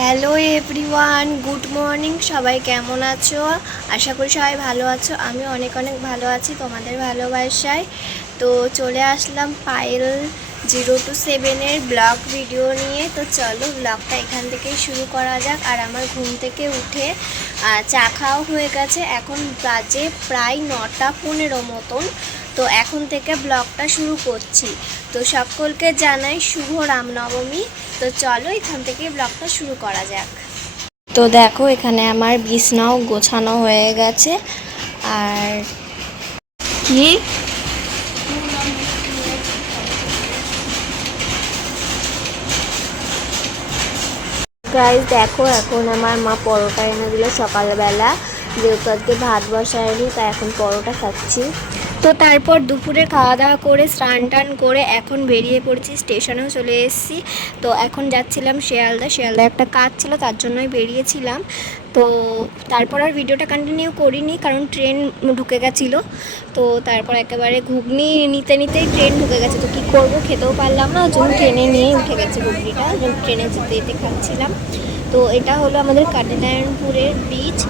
Hello everyone, good morning. সবাই কেমন আছো? আশা করি সবাই ভালো আছো। আমি অনেক অনেক ভালো আছি তোমাদের ভালোবাসায়। তো চলে আসলাম পায়েল 027-এর ব্লগ ভিডিও নিয়ে। তো চলো ব্লগটা এখান থেকেই শুরু করা যাক। আর আমার ঘুম থেকে উঠে চা খাওয়া হয়ে গেছে। এখন বাজে প্রায় 9:15 মতন। তো এখন থেকে ব্লগটা শুরু করছি। তো সকলকে জানাই শুভ রামনবমী। তো চলো এখান থেকে ব্লগটা শুরু করা যাক। তো দেখো এখানে আমার বিছনাও গোছানো হয়ে গেছে। আর কি গাইস দেখো, এখন আমার মা পরোটা এনে দিল সকালবেলা। যেহেতু আজকে ভাত বসায়নি তাই এখন পরোটা খাচ্ছি। তো তারপর দুপুরে খাওয়া দাওয়া করে স্নান টান করে এখন বেরিয়ে পড়েছি, স্টেশনেও চলে এসেছি। তো এখন যাচ্ছিলাম শিয়ালদা একটা কাজ ছিল, তার জন্যই বেরিয়েছিলাম। তো তারপর আর ভিডিওটা কন্টিনিউ করিনি, কারণ ট্রেন ঢুকে গেছিলো। তো তারপর একেবারে ঘুগনি নিতেই ট্রেন ঢুকে গেছে। তো কী করবো, খেতেও পারলাম না, ওই জন্য ট্রেনে নিয়েই উঠে গেছে ঘুগনিটা। ট্রেনে যেতে খাচ্ছিলাম। তো এটা হলো আমাদের কালিনারায়ণপুরের ব্রিজ।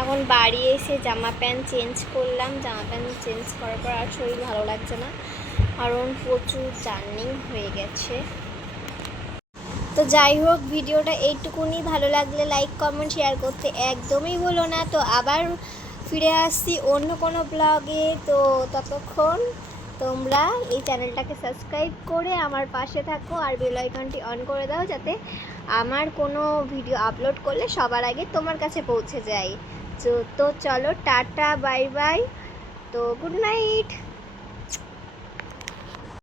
এখন বাড়ি এসে জামা প্যান্ট চেঞ্জ করলাম। জামা প্যান্ট চেঞ্জ করার পর আর শরীর ভালো লাগছে না, কারণ প্রচুর জার্নি হয়ে গেছে। তো যাই হোক, ভিডিওটা এইটুকুনি। ভালো লাগলে লাইক কমেন্ট শেয়ার করতে একদমই ভুলো না। তো আবার ফিরে আসছি অন্য কোনো ব্লগে। তো ততক্ষণ তোমরা এই চ্যানেলটাকে সাবস্ক্রাইব করে আমার পাশে থাকো, আর বেল আইকনটি অন করে দাও, যাতে আমার কোনো ভিডিও আপলোড করলে সবার আগে তোমার কাছে পৌঁছে যায়। তো চলো, টাটা, বাই বাই। তো গুড নাইট।